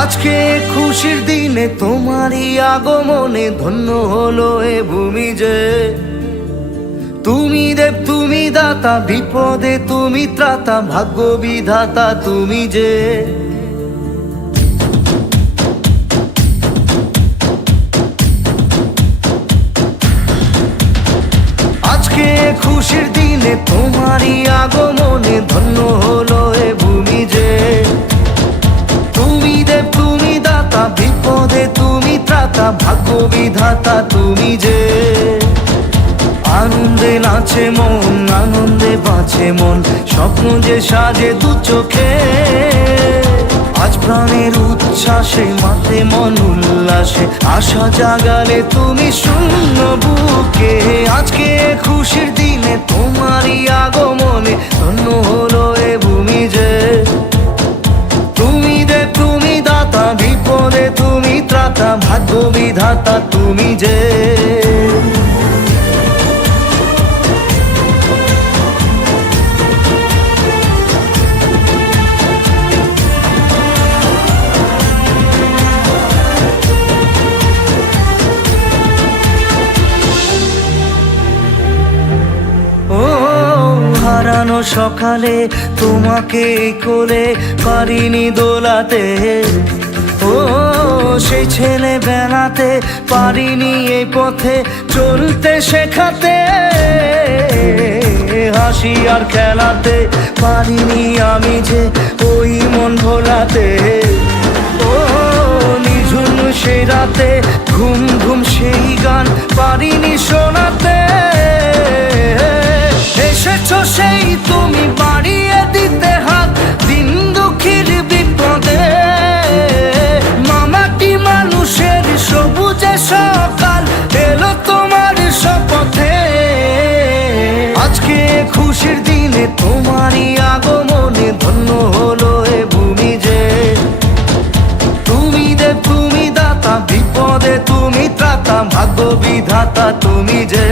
আজকে খুশির দিনে তোমারই আগমনে ধন্য হলো এ ভূমি যে। তুমি দেব তুমি দাতা, বিপদে তুমি ত্রাতা, ভাগ্য বিধাতা তুমি যে। আজকে খুশির দিনে তোমারই আগমনে ধন্য হলো এ ভূমি যে। তুমি দেব তুমি দাতা, বিপদে তুমি ত্রাতা, ভাগ্য বিধাতা তুমি যে। আনন্দে নাচে মন, আনন্দে বাঁচে মন, স্বপ্ন যে সাজে দু চোখে। আজ প্রাণের উচ্ছ্বাসে মাতে মন উল্লাসে, আশা জাগালে তুমি শূন্য বুকে। আজকে খুশির দিনে তোমারই আগমনে ধন্য হলো এ ভূমি যে। তুমি দেব তুমি দাতা, বিপদে তুমি ত্রাতা, ভাগ্য বিধাতা তুমি যে। হারানো সকালে তোমাকে কোলে পারিনি দোলাতে, ও সেই ছেলে বেড়াতে পারিনি এই পথে চলতে শেখাতে। হাসি আর খেলাতে পারিনি আমি যে ওই মন ভোলাতে। ও নিঝুম সেই রাতে ঘুম ঘুম সেই গান পারিনি শোনাতে। এসেছো সেই তুমি বাড়িয়ে দিতে হাত দিন দুঃখীর বিপদে। মামাটি মানুষের সবুজে সকাল এলো তোমার শপথে। আজকে খুশির দিনে তোমারই আগমনে ধন্য হলো এ ভূমি যে। তুমি দেব তুমি দাতা, বিপদে তুমি ত্রাতা, ভাগ্য বিধাতা তুমি যে।